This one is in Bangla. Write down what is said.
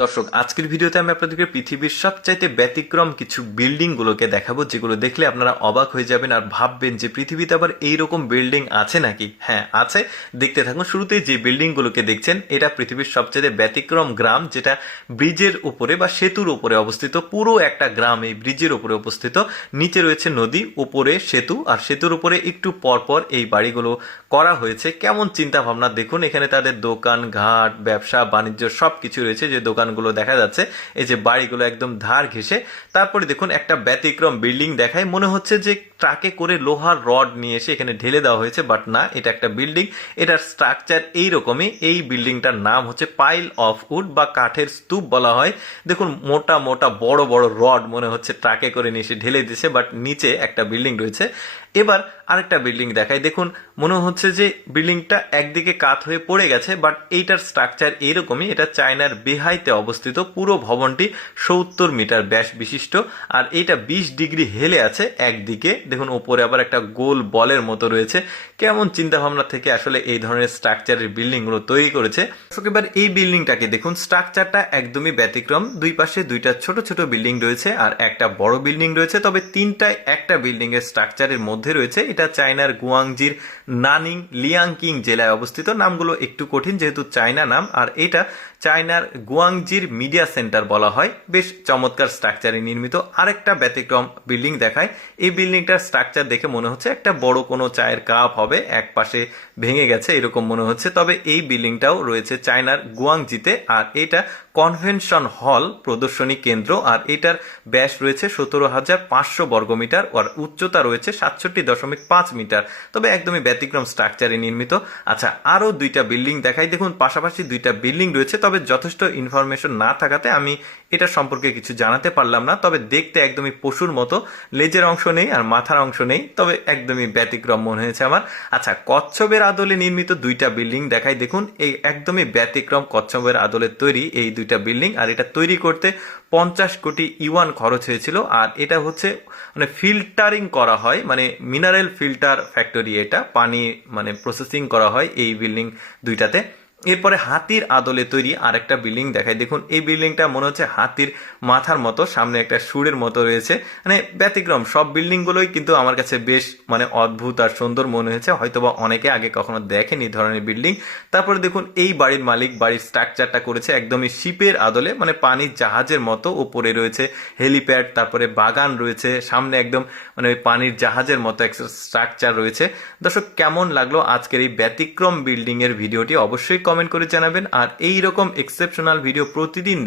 দর্শক, আজকের ভিডিওতে আমি আপনাদেরকে পৃথিবীর সবচাইতে ব্যতিক্রম কিছু বিল্ডিং গুলোকে দেখাবো, যেগুলো দেখলে আপনারা অবাক হয়ে যাবেন আর ভাববেন যে পৃথিবীতে আবার এইরকম বিল্ডিং আছে নাকি। হ্যাঁ, আছে। দেখতে থাকুন। শুরুতেই যে বিল্ডিং গুলোকে দেখছেন, এটা পৃথিবীর সবচাইতে ব্যতিক্রম গ্রাম, যেটা ব্রিজের উপরে বা সেতুর উপরে অবস্থিত। পুরো একটা গ্রাম এই ব্রিজের উপরে অবস্থিত। নিচে রয়েছে নদী, উপরে সেতু, আর সেতুর উপরে একটু পরপর এই বাড়িগুলো করা হয়েছে। কেমন চিন্তা ভাবনা দেখুন। এখানে তাদের দোকান ঘাট, ব্যবসা বাণিজ্য সবকিছু রয়েছে। যে দোকানগুলো দেখা যাচ্ছে, এই যে বাড়িগুলো একদম ধার ঘেঁষে। তারপরে দেখুন একটা ব্যতিক্রম বিল্ডিং দেখায়, মনে হচ্ছে যে ট্রাকে করে লোহার রড নিয়ে এসে এখানে ঢেলে দেওয়া হয়েছে, বাট না, এটা একটা বিল্ডিং। এটার স্ট্রাকচার এইরকমই। এই বিল্ডিংটার নাম হচ্ছে পাইল অফ উড বা কাঠের স্তূপ বলা হয়। দেখুন মোটা মোটা বড় বড় রড মনে হচ্ছে ট্রাকে করে নিয়ে এসে ঢেলে দিয়েছে, বাট নিচে একটা বিল্ডিং রয়েছে। এবার আরেকটা বিল্ডিং দেখায়। দেখুন মনে হচ্ছে যে বিল্ডিংটা একদিকে কাত হয়ে পড়ে গেছে, বাট এইটার স্ট্রাকচার এইরকমই। এটা চায়নার বেহাইতে অবস্থিত। পুরো ভবনটি 70 মিটার ব্যাস বিশিষ্ট, আর এইটা 20 ডিগ্রি হেলে আছে একদিকে। দেখুন ওপরে আবার একটা গোল বলের মতো রয়েছে। কেমন চিন্তা ভাবনা থেকে আসলে এই ধরনের স্ট্রাকচারের বিল্ডিং গুলো তৈরি করেছে। এবার এই বিল্ডিংটাকে দেখুন, স্ট্রাকচারটা একদমই ব্যতিক্রম। দুই পাশে দুইটা ছোট ছোট বিল্ডিং রয়েছে আর একটা বড় বিল্ডিং রয়েছে, তবে তিনটায় একটা বিল্ডিং এর স্ট্রাকচারের মধ্যে রয়েছে। এটা চায়নার গুয়াংজির নানিং লিয়াংকিং জেলায় অবস্থিত। নামগুলো একটু কঠিন যেহেতু চায়না নাম। আর এটা চায়নার গুয়াংজির মিডিয়া সেন্টার বলা হয়। বেশ চমৎকার স্ট্রাকচারে নির্মিত। আরেকটা ব্যতিক্রম বিল্ডিং দেখায়। এই বিল্ডিংটার স্ট্রাকচার দেখে মনে হচ্ছে একটা বড় কোনো চায়ের কাপ হবে, এক পাশে ভেঙে গেছে এরকম মনে হচ্ছে। তবে এই বিল্ডিংটাও রয়েছে চায়নার গুয়াংজিতে, আর এটা কনভেনশন হল প্রদর্শনী কেন্দ্র। আর এটার ব্যাস রয়েছে 17,500 বর্গমিটার, আর উচ্চতা রয়েছে 67.5 মিটার। তবে একদমই ব্যতিক্রম স্ট্রাকচারে নির্মিত। আচ্ছা, আরো দুইটা বিল্ডিং দেখাই। দেখুন পাশাপাশি দুইটা বিল্ডিং রয়েছে, তবে যথেষ্ট ইনফরমেশন না থাকাতে আমি এটা সম্পর্কে কিছু জানাতে পারলাম না। তবে দেখতে একদমই পশুর মতো, লেজের অংশ নেই আর মাথার অংশ নেই, তবে একদমই ব্যতিক্রম মনে হয়েছে আমার। আচ্ছা, কচ্ছপের আদলে নির্মিত দুইটা বিল্ডিং দেখাই। দেখুন এই একদমই ব্যতিক্রম কচ্ছপের আদলে তৈরি এই দুইটা বিল্ডিং, আর এটা তৈরি করতে 50 কোটি ইউয়ান খরচ হয়েছিল। আর এটা হচ্ছে মানে ফিল্টারিং করা হয়, মানে মিনারেল ফিল্টার ফ্যাক্টরি। এটা পানি মানে প্রসেসিং করা হয় এই বিল্ডিং দুইটাতে। এরপরে হাতির আদলে তৈরি আরেকটা বিল্ডিং দেখায়। দেখুন এই বিল্ডিংটা মনে হচ্ছে হাতির মাথার মতো, সামনে একটা সুরের মতো রয়েছে। মানে ব্যতিক্রম সব বিল্ডিং গুলোই কিন্তু আমার কাছে বেশ মানে অদ্ভুত আর সুন্দর মনে হয়েছে। হয়তোবা অনেকে আগে কখনো দেখেনি ধরনের বিল্ডিং। তারপরে দেখুন এই বাড়ির মালিক বাড়ির স্ট্রাকচারটা করেছে একদমই শিপের আদলে, মানে পানির জাহাজের মতো। উপরে রয়েছে হেলিপ্যাড, তারপরে বাগান রয়েছে, সামনে একদম মানে পানির জাহাজের মতো একটা স্ট্রাকচার রয়েছে। দর্শক, কেমন লাগলো আজকের এই ব্যতিক্রম বিল্ডিং এর ভিডিওটি অবশ্যই কমেন্ট করে জানাবেন। আর এই রকম এক্সেপশনাল ভিডিও প্রতিদিন